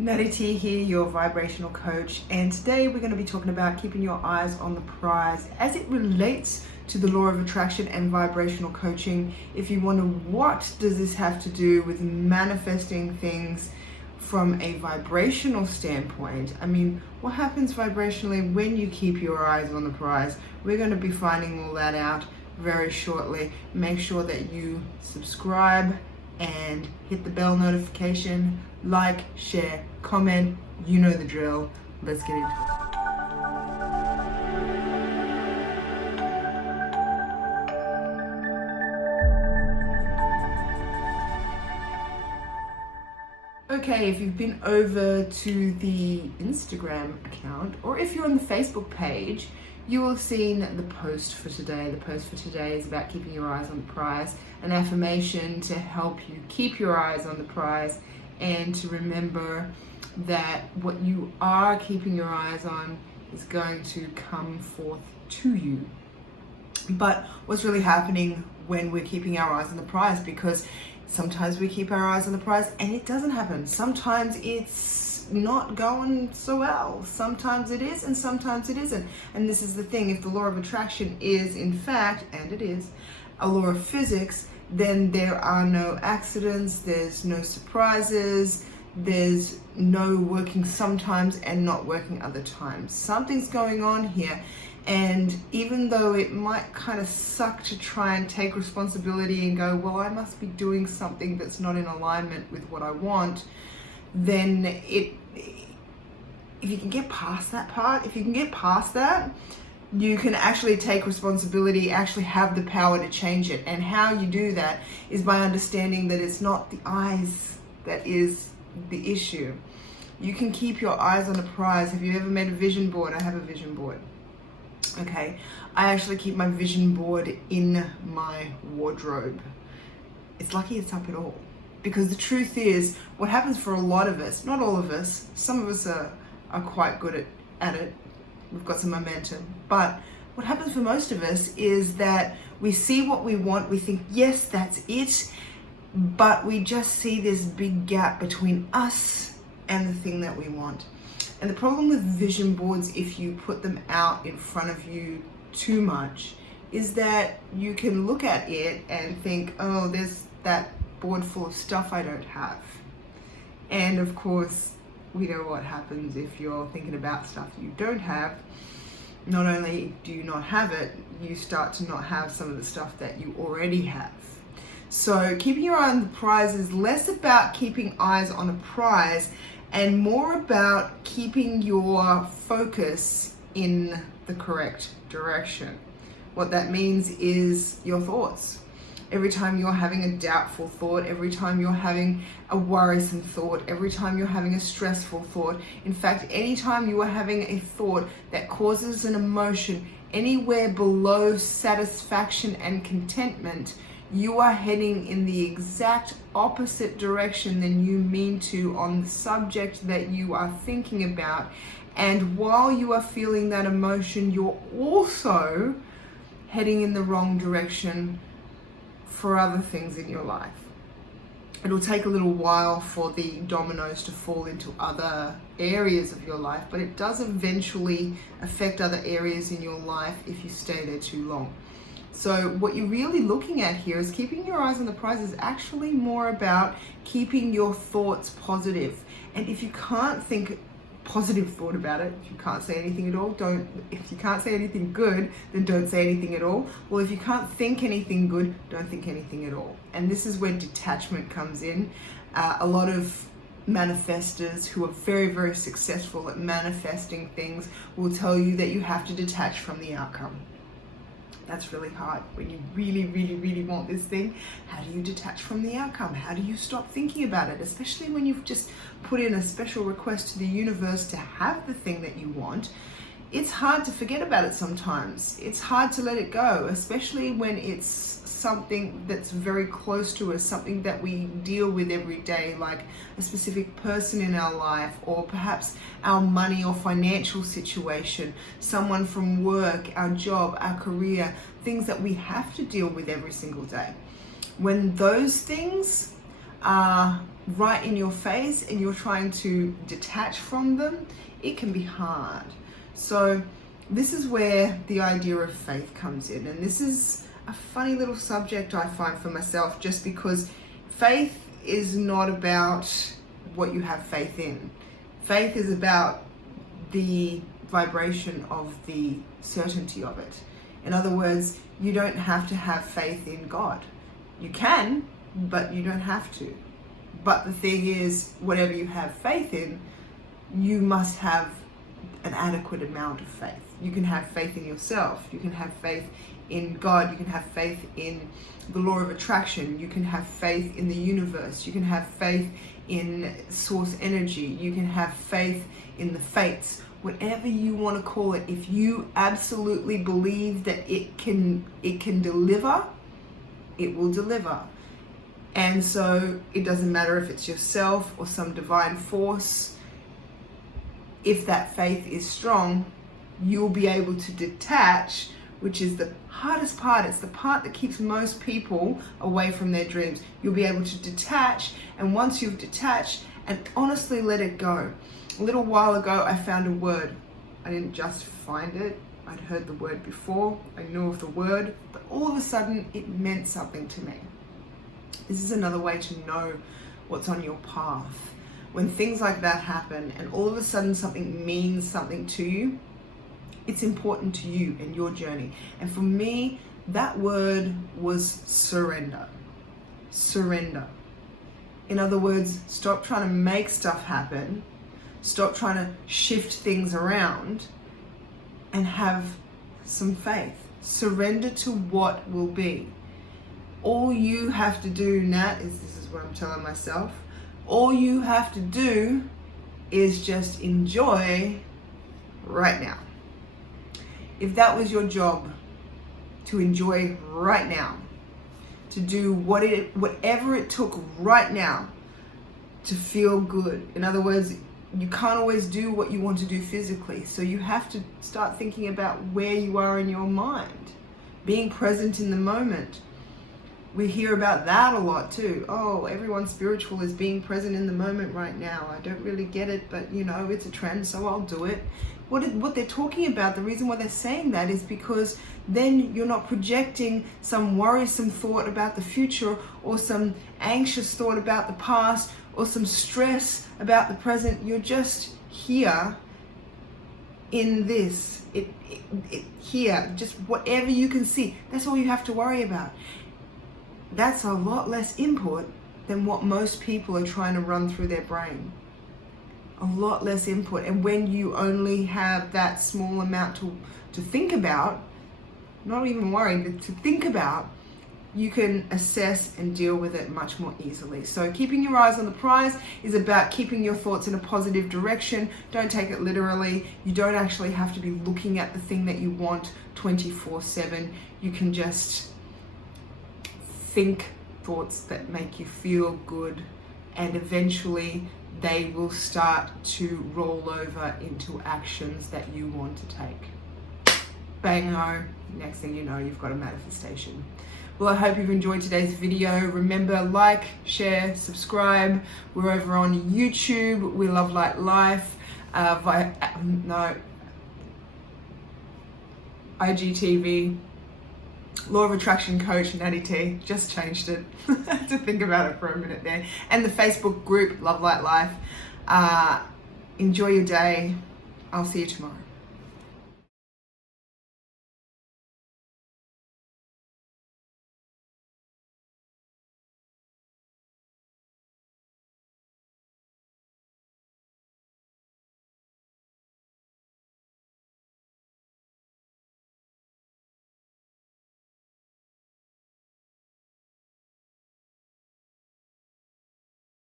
Nattie Tee here, your vibrational coach, and today we're going to be talking about keeping your eyes on the prize as it relates to the law of attraction and vibrational coaching. If you wonder what does this have to do with manifesting things from a vibrational standpoint, what happens vibrationally when you keep your eyes on the prize? We're going to be finding all that out very shortly. Make sure that you subscribe and hit the bell notification, like, share, comment, you know the drill. Let's get into it. Okay, if you've been over to the Instagram account, or if you're on the Facebook page, you will have seen the post for today. The post for today is about keeping your eyes on the prize, an affirmation to help you keep your eyes on the prize and to remember that what you are keeping your eyes on is going to come forth to you. But what's really happening when we're keeping our eyes on the prize? Because sometimes we keep our eyes on the prize and it doesn't happen. Sometimes it's not going so well. Sometimes it is and sometimes it isn't. And this is the thing, if the law of attraction is in fact, and it is, a law of physics, then there are no accidents, there's no surprises, there's no working sometimes and not working other times. Something's going on here. And even though it might kind of suck to try and take responsibility and go, well, I must be doing something that's not in alignment with what I want, then if you can get past that part, if you can get past that, you can actually take responsibility, actually have the power to change it. And how you do that is by understanding that it's not the eyes that is the issue. You can keep your eyes on the prize. Have you ever made a vision board? I have a vision board. Okay, I actually keep my vision board in my wardrobe. It's lucky it's up at all. Because the truth is, what happens for a lot of us, not all of us, some of us are quite good at it, we've got some momentum, but what happens for most of us is that we see what we want, we think, yes, that's it, but we just see this big gap between us and the thing that we want. And the problem with vision boards, if you put them out in front of you too much, is that you can look at it and think, oh, there's that board full of stuff I don't have. And of course, we know what happens if you're thinking about stuff you don't have. Not only do you not have it, you start to not have some of the stuff that you already have. So keeping your eye on the prize is less about keeping eyes on a prize and more about keeping your focus in the correct direction. What that means is your thoughts. Every time you're having a doubtful thought, every time you're having a worrisome thought, every time you're having a stressful thought, in fact, anytime you are having a thought that causes an emotion anywhere below satisfaction and contentment, you are heading in the exact opposite direction than you mean to on the subject that you are thinking about. And while you are feeling that emotion, you're also heading in the wrong direction for other things in your life. It'll take a little while for the dominoes to fall into other areas of your life, but it does eventually affect other areas in your life if you stay there too long. So what you're really looking at here is keeping your eyes on the prize is actually more about keeping your thoughts positive. And if you can't think positive thought about it, if you can't say anything at all, if you can't say anything good, then don't say anything at all. Well, if you can't think anything good, don't think anything at all. And this is where detachment comes in. A lot of manifestors who are very, very successful at manifesting things will tell you that you have to detach from the outcome. That's really hard. When you really, really, really want this thing, how do you detach from the outcome? How do you stop thinking about it? Especially when you've just put in a special request to the universe to have the thing that you want. It's hard to forget about it sometimes. It's hard to let it go, especially when it's something that's very close to us, something that we deal with every day, like a specific person in our life, or perhaps our money or financial situation, someone from work, our job, our career, things that we have to deal with every single day. When those things are right in your face and you're trying to detach from them, it can be hard. So this is where the idea of faith comes in. And this is a funny little subject I find for myself, just because faith is not about what you have faith in. Faith is about the vibration of the certainty of it. In other words, you don't have to have faith in God. You can, but you don't have to. But the thing is, whatever you have faith in, you must have an adequate amount of faith. You can have faith in yourself. You can have faith in God. You can have faith in the law of attraction. You can have faith in the universe. You can have faith in source energy. You can have faith in the fates. Whatever you want to call it, if you absolutely believe that it can deliver, it will deliver. And so it doesn't matter if it's yourself or some divine force. If that faith is strong, you'll be able to detach, which is the hardest part. It's the part that keeps most people away from their dreams. You'll be able to detach, and once you've detached, and honestly let it go. A little while ago, I found a word. I didn't just find it. I'd heard the word before. I knew of the word, but all of a sudden it meant something to me. This is another way to know what's on your path. When things like that happen and all of a sudden something means something to you, it's important to you and your journey. And for me, that word was surrender. Surrender. In other words, stop trying to make stuff happen. Stop trying to shift things around and have some faith. Surrender to what will be. All you have to do, Nat, this is what I'm telling myself, all you have to do is just enjoy right now. If that was your job, to enjoy right now, to do whatever it took right now to feel good. In other words, you can't always do what you want to do physically, so you have to start thinking about where you are in your mind, being present in the moment. We hear about that a lot too. Oh, everyone spiritual is being present in the moment right now. I don't really get it, but it's a trend, so I'll do it. What they're talking about, the reason why they're saying that is because then you're not projecting some worrisome thought about the future, or some anxious thought about the past, or some stress about the present. You're just here in this, here, just whatever you can see. That's all you have to worry about. That's a lot less input than what most people are trying to run through their brain. A lot less input. And when you only have that small amount to think about, not even worry, but to think about, you can assess and deal with it much more easily. So keeping your eyes on the prize is about keeping your thoughts in a positive direction. Don't take it literally. You don't actually have to be looking at the thing that you want 24/7. You can just think thoughts that make you feel good, and eventually they will start to roll over into actions that you want to take. Bango, next thing you know, you've got a manifestation. Well, I hope you've enjoyed today's video. Remember, like, share, subscribe. We're over on YouTube. We Love Light Life. IGTV. Law of Attraction Coach, Nattie Tee. Just changed it. I had to think about it for a minute there. And the Facebook group, Love Light Life. Enjoy your day. I'll see you tomorrow.